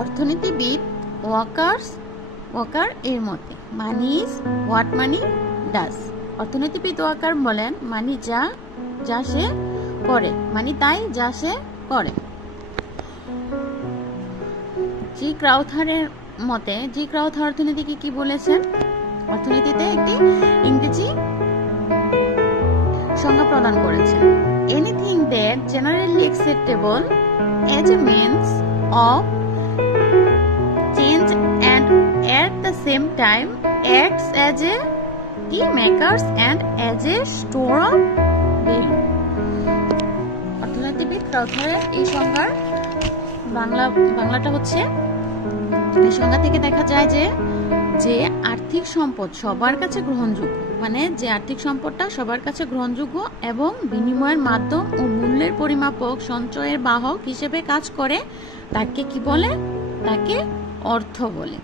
অর্থনীতিবিদ ওয়াকার এর মতে money is what money does. অর্থনীতিবিদ ওয়াকার বলেন মানি যা সে করে, মানি তাই যা সে করে। জি ক্রাউথারের মতে, জি ক্রাউথার অর্থনীতিকে কি বলেছেন? অর্থনীতিতে একটি ইংরেজি সংজ্ঞা প্রদান করেছেন। Anything that generally acceptable as a means of change and at the same time acts as a key makers and as a store of value। অর্থনীতিবিদ ক্রাউথারের এই সংজ্ঞার বাংলাটা হচ্ছে, এই সংজ্ঞা থেকে দেখা যায় যে আর্থিক সম্পদ সবার কাছে গ্রহণযোগ্য, মানে যে আর্থিক সম্পদটা সবার কাছে গ্রহণযোগ্য এবং বিনিময়ের মাধ্যম ও মূল্যের পরিমাপক, সঞ্চয়ের বাহক হিসেবে কাজ করে, তাকে কি বলে? তাকে অর্থ বলে।